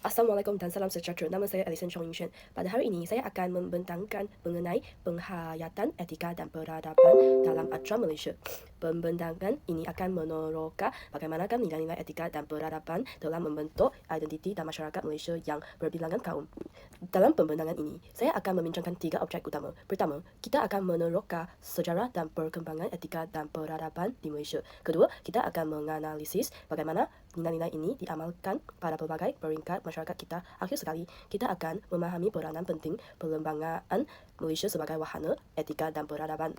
Assalamualaikum dan salam sejahtera. Nama saya Alison Chong Ying. Pada hari ini, saya akan membentangkan mengenai penghayatan etika dan peradaban dalam acara Malaysia. Pembentangan ini akan meneroka bagaimanakah nilai-nilai etika dan peradaban dalam membentuk identiti dan masyarakat Malaysia yang berbilangan kaum. Dalam pembentangan ini, saya akan membincangkan 3 objek utama. Pertama, kita akan meneroka sejarah dan perkembangan etika dan peradaban di Malaysia. Kedua, kita akan menganalisis bagaimana nilai-nilai ini diamalkan pada pelbagai peringkat masyarakat kita. Akhir sekali, kita akan memahami peranan penting perlembagaan Malaysia sebagai wahana etika dan peradaban.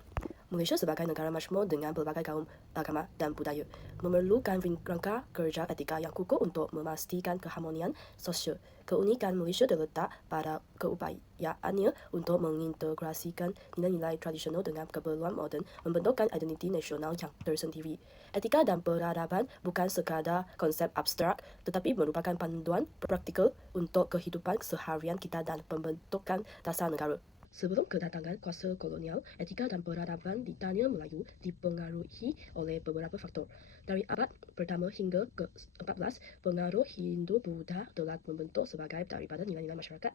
Malaysia sebagai negara majmuk dengan pelbagai kaum, agama dan budaya memerlukan rangka kerja etika yang kukuh untuk memastikan keharmonian sosial. Keunikan Malaysia terletak pada keupayaannya untuk mengintegrasikan nilai-nilai tradisional dengan keperluan moden, membentukkan identiti nasional yang tersendiri. Etika dan peradaban bukan sekadar konsep abstrak, tetapi merupakan panduan praktikal untuk kehidupan seharian kita dan pembentukan dasar negara. Sebelum kedatangan kuasa kolonial, etika dan peradaban di tanah Melayu dipengaruhi oleh beberapa faktor. Dari abad pertama hingga ke-14, pengaruh Hindu-Buddha telah membentuk sebagai daripada nilai-nilai masyarakat.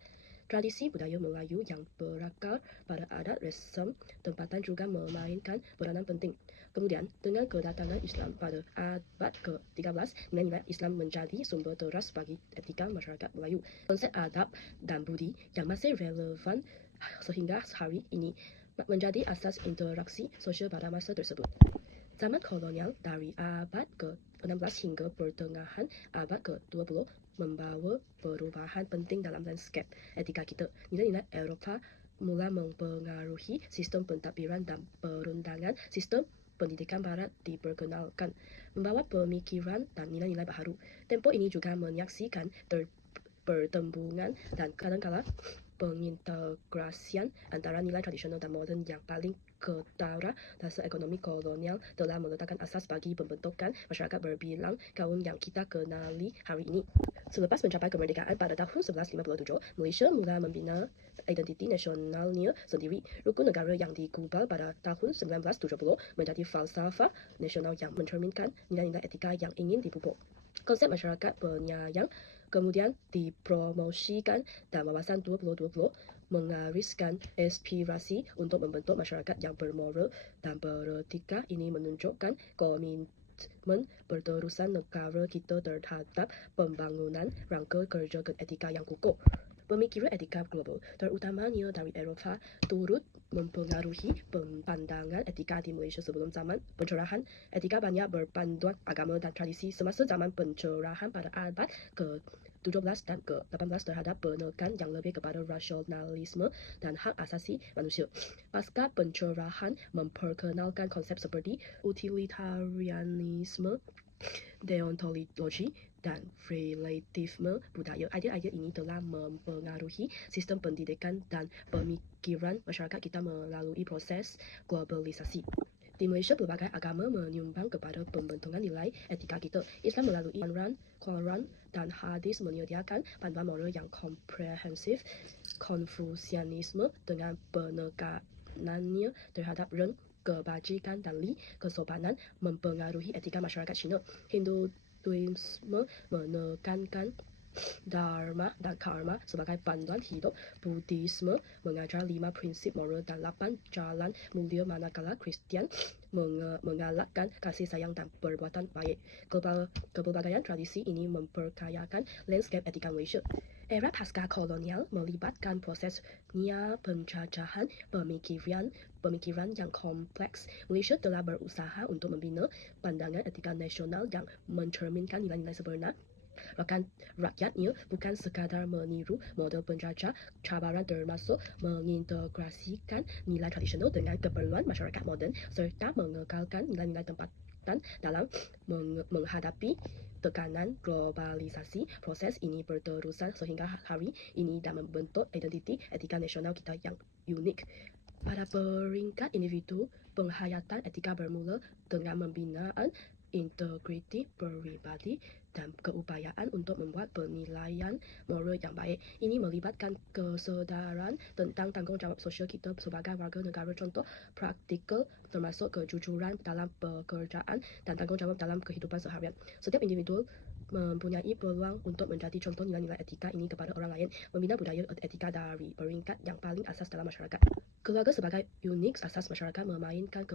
Tradisi budaya Melayu yang berakar pada adat resam tempatan juga memainkan peranan penting. Kemudian, dengan kedatangan Islam pada abad ke-13, nilai-nilai Islam menjadi sumber teras bagi etika masyarakat Melayu. Konsep adab dan budi yang masih relevan sehingga hari ini menjadi asas interaksi sosial pada masa tersebut. Zaman kolonial dari abad ke-16 hingga pertengahan abad ke-20 membawa perubahan penting dalam lanskap etika kita. Nilai-nilai Eropah mula mempengaruhi sistem pentadbiran dan perundangan. Sistem pendidikan barat diperkenalkan, membawa pemikiran dan nilai-nilai baharu. Tempoh ini juga menyaksikan pertembungan dan kadangkala pengintegrasian antara nilai tradisional dan moden yang paling ketara. Dasar ekonomi kolonial telah meletakkan asas bagi pembentukan masyarakat berbilang kaum yang kita kenali hari ini. Selepas mencapai kemerdekaan pada tahun 1957, Malaysia mula membina identiti nasionalnya sendiri. Rukun negara yang digubal pada tahun 1970 menjadi falsafah nasional yang mencerminkan nilai-nilai etika yang ingin dipupuk. Konsep masyarakat penyayang kemudian dipromosikan dan wawasan 2020 mengariskan aspirasi untuk membentuk masyarakat yang bermoral dan beretika. Ini menunjukkan komitmen berterusan negara kita terhadap pembangunan rangka kerja etika yang kukuh. Pemikiran etika global, terutamanya dari Eropah, turut mempengaruhi pandangan etika di Malaysia sebelum zaman pencerahan. Etika banyak berpanduan agama dan tradisi. Semasa zaman pencerahan pada abad ke-17 dan ke-18 terhadap penekan yang lebih kepada rasionalisme dan hak asasi manusia. Pasca pencerahan memperkenalkan konsep seperti utilitarianisme, deontologi, dan relativisme budaya. Idea-idea ini telah mempengaruhi sistem pendidikan dan pemikiran masyarakat kita melalui proses globalisasi. Di Malaysia, pelbagai agama menyumbang kepada pembentukan nilai etika kita. Islam melalui Quran dan hadis menyediakan panduan moral yang komprehensif. Konfusianisme dengan penekanannya terhadap rang, kebajikan dan kesopanan mempengaruhi etika masyarakat Cina. Hinduisme menekankan Dharma dan Karma sebagai panduan hidup. Buddhisme mengajar 5 prinsip moral dan 8 jalan mulia, manakala Kristian menggalakkan kasih sayang dan perbuatan baik. Kepelbagaian tradisi ini memperkayakan lanskap etika Malaysia. Era pasca kolonial melibatkan proses penjajahan, pemikiran yang kompleks. Malaysia telah berusaha untuk membina pandangan etika nasional yang mencerminkan nilai-nilai sebenar rakyatnya, bukan sekadar meniru model penjajah. Cabaran termasuk mengintegrasikan nilai tradisional dengan keperluan masyarakat moden serta mengekalkan nilai-nilai tempatan dalam menghadapi tekanan globalisasi. Proses ini berterusan sehingga hari ini dan membentuk identiti etika nasional kita yang unik. Pada peringkat individu, penghayatan etika bermula dengan pembinaan integriti peribadi dan keupayaan untuk membuat penilaian moral yang baik. Ini melibatkan kesedaran tentang tanggungjawab sosial kita sebagai warga negara. Contoh praktikal termasuk kejujuran dalam pekerjaan dan tanggungjawab dalam kehidupan seharian. Setiap individu mempunyai peluang untuk menjadi contoh nilai-nilai etika ini kepada orang lain, membina budaya etika dari peringkat yang paling asas dalam masyarakat. Keluarga sebagai unit asas masyarakat memainkan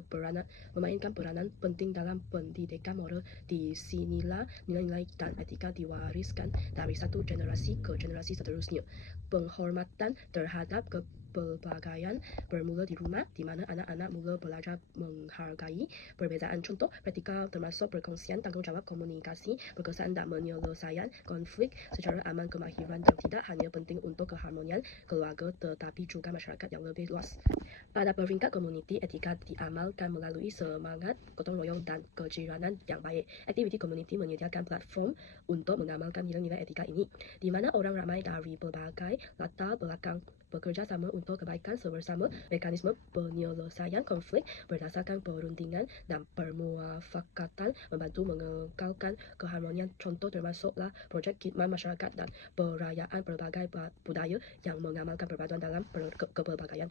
peranan penting dalam pendidikan moral. Di sinilah nilai-nilai dan etika diwariskan dari satu generasi ke generasi seterusnya. Penghormatan terhadap kepelbagaian bermula di rumah, di mana anak-anak mula belajar menghargai perbezaan. Contoh praktikal termasuk perkongsian tanggung jawab, komunikasi, berkesan dan penyelesaian konflik secara aman, kemahiran yang tidak hanya penting untuk keharmonian keluarga tetapi juga masyarakat yang lebih luas. Pada peringkat komuniti, etika diamalkan melalui semangat gotong royong dan kejiranan yang baik. Aktiviti komuniti menyediakan platform untuk mengamalkan nilai-nilai etika ini, di mana orang ramai dari berbagai latar belakang bekerja sama untuk kebaikan bersama. Mekanisme penyelesaian konflik berdasarkan perundingan dan permuafakatan membantu mengekalkan keharmonian. Contoh termasuklah projek khidmat masyarakat dan perayaan berbagai budaya yang mengamalkan perpaduan dalam kepelbagaian.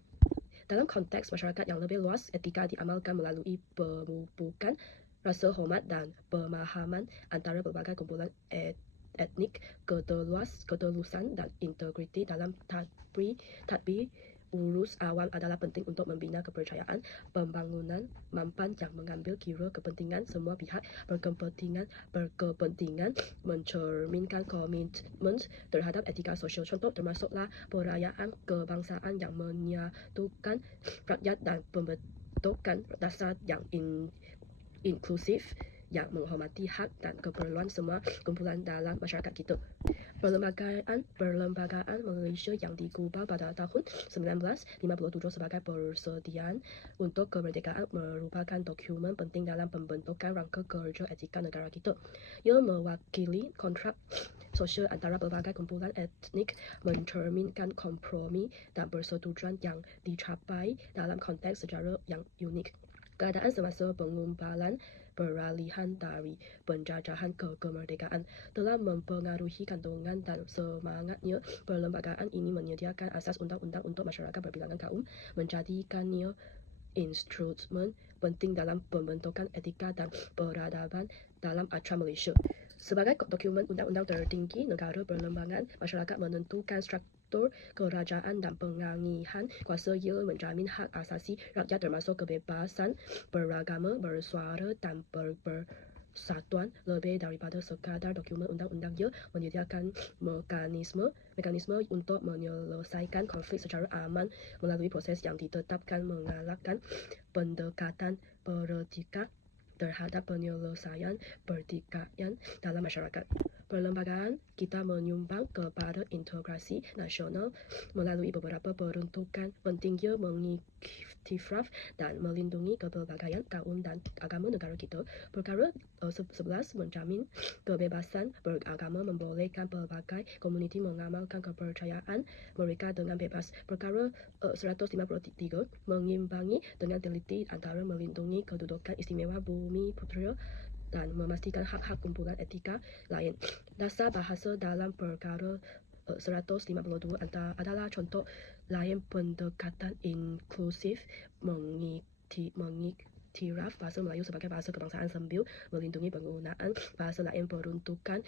Dalam konteks masyarakat yang lebih luas, etika diamalkan melalui pemupukan rasa hormat dan pemahaman antara berbagai kumpulan etnik, ketelusan dan integriti dalam tadbir urus awam adalah penting untuk membina kepercayaan pembangunan mampan yang mengambil kira kepentingan semua pihak berkepentingan, mencerminkan komitmen terhadap etika sosial. Contoh termasuklah perayaan kebangsaan yang menyatukan rakyat dan pembentukan dasar yang inklusif yang menghormati hak dan keperluan semua kumpulan dalam masyarakat kita. Perlembagaan Malaysia yang digubal pada tahun 1957 sebagai persediaan untuk kemerdekaan merupakan dokumen penting dalam pembentukan rangka kerja etika negara kita. Ia mewakili kontrak sosial antara berbagai kumpulan etnik, mencerminkan kompromi dan persetujuan yang dicapai dalam konteks sejarah yang unik. Keadaan semasa pengumpulan peralihan dari penjajahan ke kemerdekaan telah mempengaruhi kandungan dan semangatnya. Perlembagaan ini menyediakan asas undang-undang untuk masyarakat berbilangan kaum, menjadikannya instrumen penting dalam pembentukan etika dan peradaban dalam acara Malaysia. Sebagai dokumen undang-undang tertinggi negara, perlembagaan masyarakat menentukan struktur kerajaan dan pengangihan kuasa. Ia menjamin hak asasi rakyat termasuk kebebasan beragama, bersuara dan bersatuan. Lebih daripada sekadar dokumen undang-undang, ia menyediakan mekanisme untuk menyelesaikan konflik secara aman melalui proses yang ditetapkan, mengalahkan pendekatan politika terhadap penyelesaian pertikaian dalam masyarakat. Perlembagaan kita menyumbang kepada integrasi nasional melalui beberapa peruntukan penting. Ia mengiktiraf dan melindungi kepelbagaian kaum dan agama negara kita. Perkara 11 menjamin kebebasan beragama, membolehkan pelbagai komuniti mengamalkan kepercayaan mereka dengan bebas. Perkara 153 mengimbangi dengan teliti antara melindungi kedudukan istimewa bumi putera dan memastikan hak-hak kumpulan etika lain. Dasar bahasa dalam perkara 152 adalah contoh lain pendekatan inklusif mengiktiraf bahasa Melayu sebagai bahasa kebangsaan sambil melindungi penggunaan bahasa lain. Peruntukan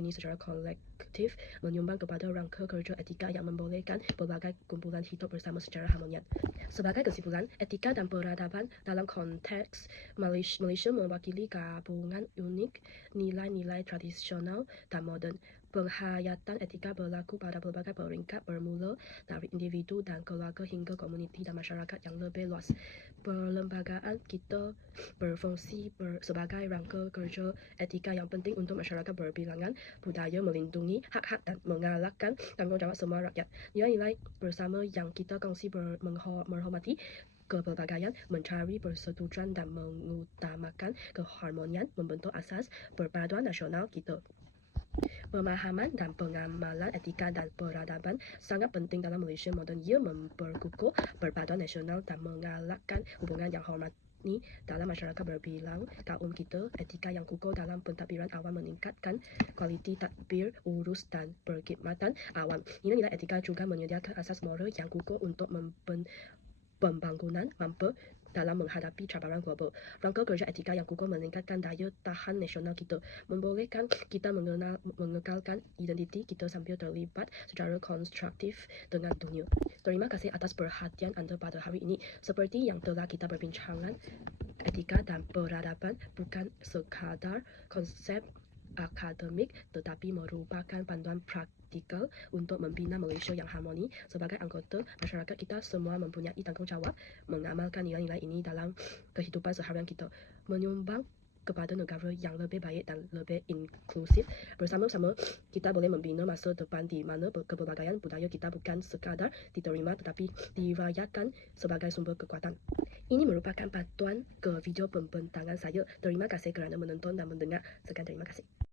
ini secara kolektif menyumbang kepada rangka kerja etika yang membolehkan pelbagai kumpulan hidup bersama secara harmoniat. Sebagai kesimpulan, etika dan peradaban dalam konteks Malaysia mewakili gabungan unik nilai-nilai tradisional dan moden. Penghayatan etika berlaku pada pelbagai peringkat, bermula dari individu dan keluarga hingga komuniti dan masyarakat yang lebih luas. Perlembagaan kita berfungsi sebagai rangka kerja etika yang penting untuk masyarakat berbilangan budaya, melindungi hak-hak dan mengalahkan tanggungjawab semua rakyat. Nilai-nilai bersama yang kita kongsi menghormati kepelbagaian, mencari persetujuan dan mengutamakan keharmonian membentuk asas perpaduan nasional kita. Pemahaman dan pengamalan etika dan peradaban sangat penting dalam Malaysia moden. Ia memperkukuh perpaduan nasional dan mengalahkan hubungan yang hormat dalam masyarakat berbilang kaum kita. Etika yang kukuh dalam pentadbiran awam meningkatkan kualiti tadbir urus dan perkhidmatan awam. Nilai-nilai etika juga menyediakan asas moral yang kukuh untuk pembangunan mampu dalam menghadapi cabaran global. Rangka kerja etika yang kukuh meningkatkan daya tahan nasional kita, membolehkan kita mengekalkan identiti kita sambil terlibat secara konstruktif dengan dunia. Terima kasih atas perhatian Anda pada hari ini. Seperti yang telah kita perbincangan, etika dan peradaban bukan sekadar konsep akademik tetapi merupakan panduan praktikal untuk membina Malaysia yang harmoni. Sebagai anggota masyarakat, kita semua mempunyai tanggungjawab mengamalkan nilai-nilai ini dalam kehidupan seharian kita, menyumbang kepada negara yang lebih baik dan lebih inklusif. Bersama-sama kita boleh membina masa depan di mana kepelbagaian budaya kita bukan sekadar diterima tetapi dirayakan sebagai sumber kekuatan. Ini merupakan panduan ke video pembentangan saya. Terima kasih kerana menonton dan mendengar. Sekian, terima kasih.